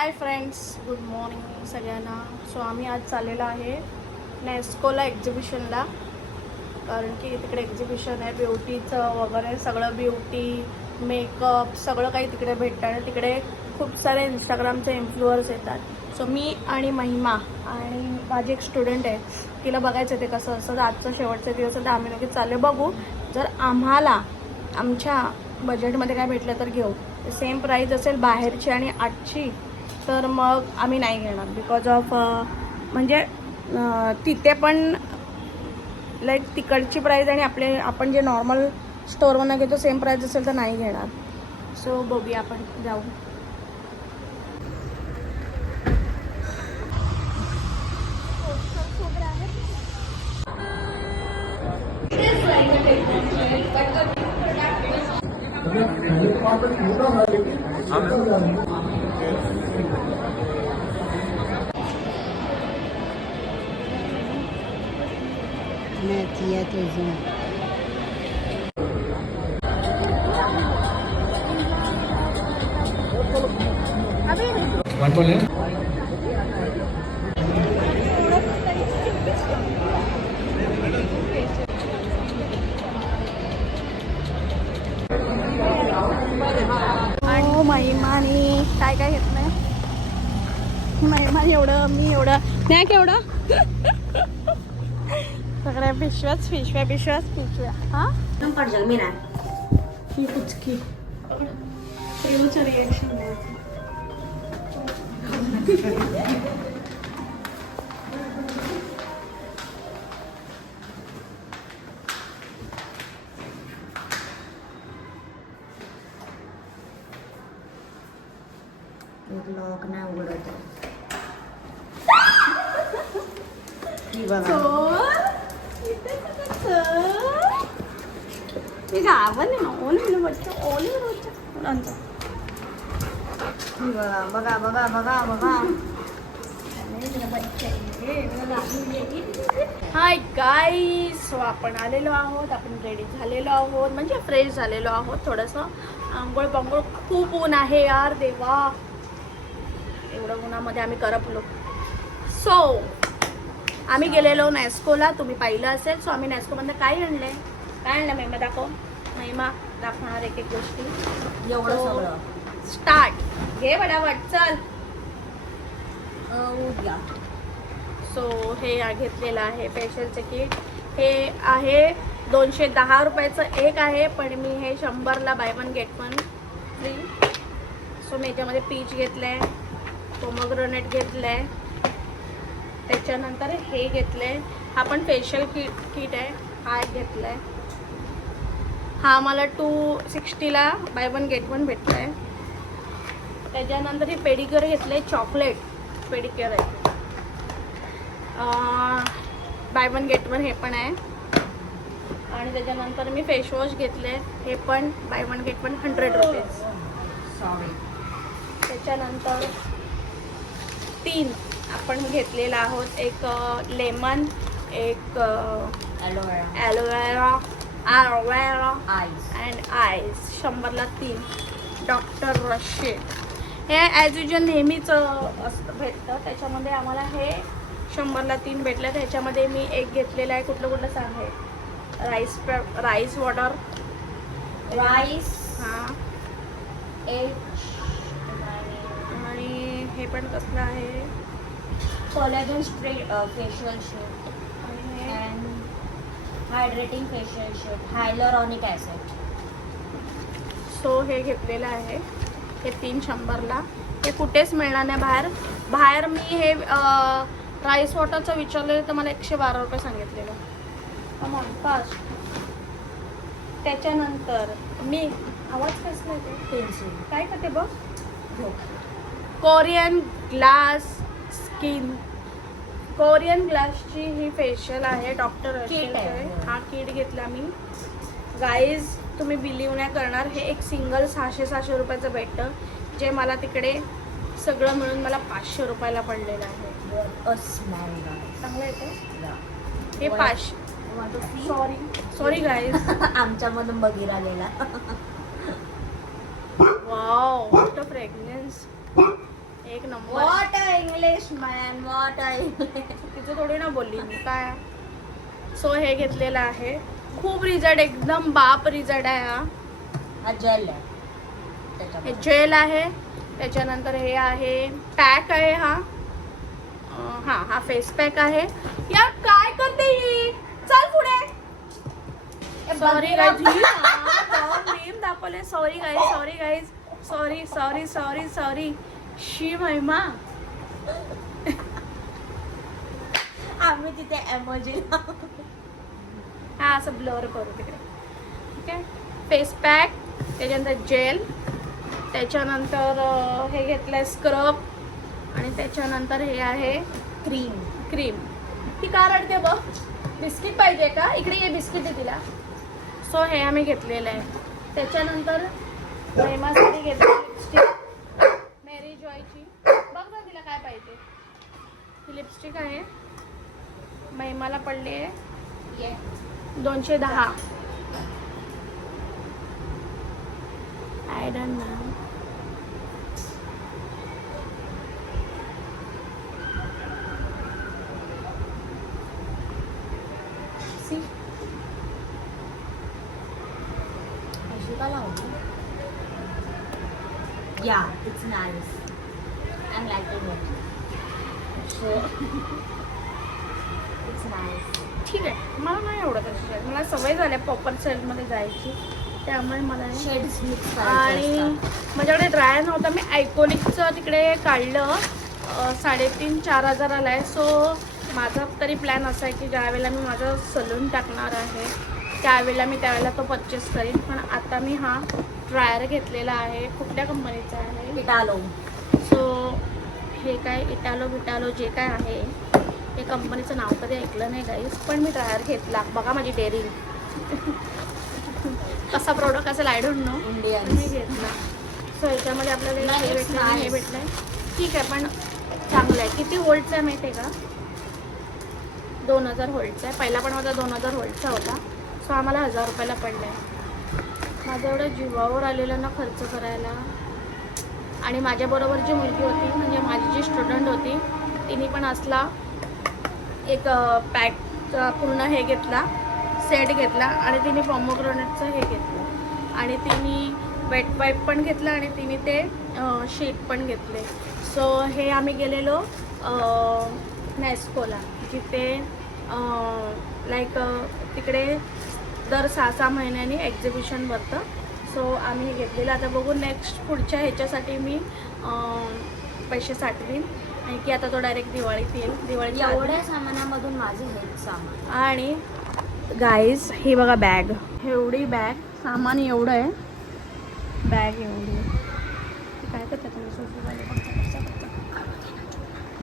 Hi friends, good morning सगळ्यांना. So आम्ही आज चाललेलो आहे नेस्कोला एक्झिबिशनला, कारण की तिकडे एक्झिबिशन आहे ब्युटीचं वगैरे सगळं. ब्युटी मेकअप सगळं काही तिकडे भेटतं आणि तिकडे खूप सारे इंस्टाग्रामचे इन्फ्लुअर्स येतात. सो मी आणि महिमा आणि माझी एक स्टुडंट आहे, तिला बघायचं ते कसं असतं. तर आजचा शेवटचा दिवस आहे तर आम्ही नक्की चालले बघू. जर आम्हाला आमच्या बजेटमध्ये काय भेटलं तर घेऊ. सेम प्राईज असेल बाहेरची आणि आजची तर मग आम्ही नाही घेणार. बिकॉज ऑफ म्हणजे तिथे पण लाईक तिकडची प्राईज आणि आपण जे नॉर्मल स्टोअरवरनं घेतो सेम प्राईज असेल तर नाही घेणार. सो बघूया, आपण जाऊ. Natia Tezin. One more layer. हो, महिमानी काय काय घेत नाही. महिमानी एवढं, मी एवढं नाही केवढं. सगळ्या पिशव्या हा पड़ जाएगा मेरा ही कुचकी प्रियूचं रिएक्शन द्यायचं. एक लॉक नाही उघडत. मी गावाले ना ओली बच्चा बघा बघा बघा बघा. हाय गाईस, सो आपण आलेलो आहोत, आपण रेडी झालेलो आहोत, म्हणजे फ्रेश झालेलो आहोत. थोडंसं आंघोळ पांघोळ. खूप ऊन आहे यार देवा, एवढं उन्हामध्ये आम्ही करपलो. सो आम्ही गेलेलो नेस्कोला, तुम्ही पाहिलं असेल. सो आम्ही नेस्कोमधनं काय आणलं महिमा दाखव. महिमा दाखवणार एक एक गोष्टी. एवढं सगळं स्टार्ट घे बडावट चल. उद्या सो हे घेतलेलं आहे फेशियलचं किट. हे आहे 210 रुपयाचं एक आहे, पण मी हे 100ला buy one get one free. So मी याच्यामध्ये पीच घेतलं आहे, पोमोग्रेनेट घेतलं आहे, त्याच्यानंतर हे घेतलं आहे. हा पण फेशियल किट आहे, हा एक घेतला आहे. हा मला 260ला बाय वन गेट वन भेटलं आहे. त्याच्यानंतर हे पेडिक्युअर घेतलं आहे, चॉकलेट पेडिक्युअर आहे, बाय वन गेट वन हे पण आहे. आणि त्याच्यानंतर मी फेसवॉश घेतले, हे पण buy one get one 100 rupees. Sorry. त्याच्यानंतर 3 आपण घेतलेला आहोत, एक लेमन, एक ॲलोवेरा आईस अँड आईस. 100ला 3. डॉक्टर रशीद हे ॲज युजल नेहमीच असतं भेटतं. त्याच्यामध्ये आम्हाला हे 100ला 3 भेटलं. त्याच्यामध्ये मी एक घेतलेलं आहे, कुठलं सांग. हे राईस वॉटर राईस हां. आणि हे पण कसलं आहे, कोलॅजन फेशियल शीट आणि हे and hydrating facial sheet hyaluronic acid. So हे घेतलेलं आहे, हे 3 100ला. हे कुठेच मिळणार नाही बाहेर. मी हे राईस वॉटरचं विचारलेलं तर मला 112 रुपये सांगितलेलं. Come on fast. त्याच्यानंतर मी आवाज कसला येते, पेन्सिल काय करते बघ. कोरियन ग्लासची ही फेशियल आहे, डॉक्टर किट आहे. हा किट घेतला मी. गाईज तुम्ही बिलीव्ह नाही करणार, हे एक सिंगल 600 रुपयाचं भेटतं, जे मला तिकडे सगळं मिळून मला 500 रुपयाला पडलेलं आहे. चांगलं येतं हे 500. Sorry guys. आमच्यामधून बघीर आलेला. Wow, what a fragrance. एक नंबर. What a English man, what a English. तिचं थोडी ना बोलली मी काय. सो हे घेतलेलं आहे. खूप रिझल्ट, एकदम बाप रिझल्ट आहे हा. हा जेल आहे हे त्याच्यामध्ये. जेल आहे. त्याच्यानंतर हे आहे पॅक आहे हा. हा फेस पॅक आहे. यार काय करते ही, चल पुढे. सॉरी गाईज, नेम दाखवले. Sorry guys, sorry. She Mahima. आम्ही तिथे एमोजी हा असं ब्लर करू तिकडे. ठीक आहे. फेस पॅक, त्याच्यानंतर जेल, त्याच्यानंतर हे घेतलंय स्क्रब, आणि त्याच्यानंतर हे आहे क्रीम. ती का रडते बघ, बिस्किट पाहिजे का, इकडे ये बिस्किट आहे तिला. सो हे आम्ही घेतलेलं आहे. त्याच्यानंतर महिमासाठी घेतली लिपस्टिक मेरी जॉयची. बघ ना तिला काय पाहिजे. ही लिपस्टिक आहे, महिमाला पडली आहे 210. I don't know. See Yeah, it's nice. I'm liking it. So, it's nice. ठीक आहे. मला नाही आवडत अशी शेड. मला सवय झाली प्रॉपर सेलमध्ये जायची, त्यामुळे मला नाही. Shades mix आणि माझ्याकडे ड्रायर नव्हता. मी आयकोनिकचं तिकडे काढलं. 3,500-4 हजाराला आहे. सो माझा तरी प्लॅन असा आहे की ज्यावेळेला मी माझं सलून टाकणार आहे त्यावेळेला तो परचेस करीन. पण आता मी हा ड्रायर घेतलेला आहे. कुठल्या कंपनीचा आहे, Italo. सो हे काय इटालो जे काय आहे, हे कंपनीचं नाव कधी ऐकलं नाही गाईस, पण मी ड्रायर घेतला. बघा माझी डेअरिंग. कसा प्रोडक्ट असेल आय डोंट नो, Indian. मी घेतला. सो याच्यामध्ये आपल्याला नाही, हे it's भेटलं आणि हे nice. भेटलं आहे. ठीक आहे, पण चांगलं आहे. किती व्होल्टचं आहे माहिती आहे का, 2000 व्होल्टचा आहे. पहिला पण माझा 2000 व्होल्टचा होता. सो आम्हाला 1000 रुपयाला पडलं आहे. माझं एवढं जीवावर आलेलं ना खर्च करायला. आणि माझ्याबरोबर जी मुलगी होती, म्हणजे माझी जी स्टुडंट होती, तिने पण असला एक पॅक पूर्ण हे घेतला, सेट घेतला, आणि तिने पॉमोग्रेनेटचं हे घेतलं, आणि तिने वेट वाईप पण घेतला, आणि तिने ते शीट पण घेतले. सो हे आम्ही गेलेलो नेस्कोला, जिथे लाईक तिकडे दर 6-6 महिन्यांनी एक्झिबिशन भरतं. सो आम्ही घेतलेलं. आता बघू नेक्स्ट पुढच्या ह्याच्यासाठी मी पैसे साठवीन, आणि की आता तो डायरेक्ट दिवाळीत येईल. दिवाळीच्या आधी. एवढ्या सामानामधून माझं हेच सामान. आणि गाईज ही बघा बॅग, एवढी बॅग, सामान एवढं आहे, बॅग एवढी. काय करतात तुम्ही सोफावाले?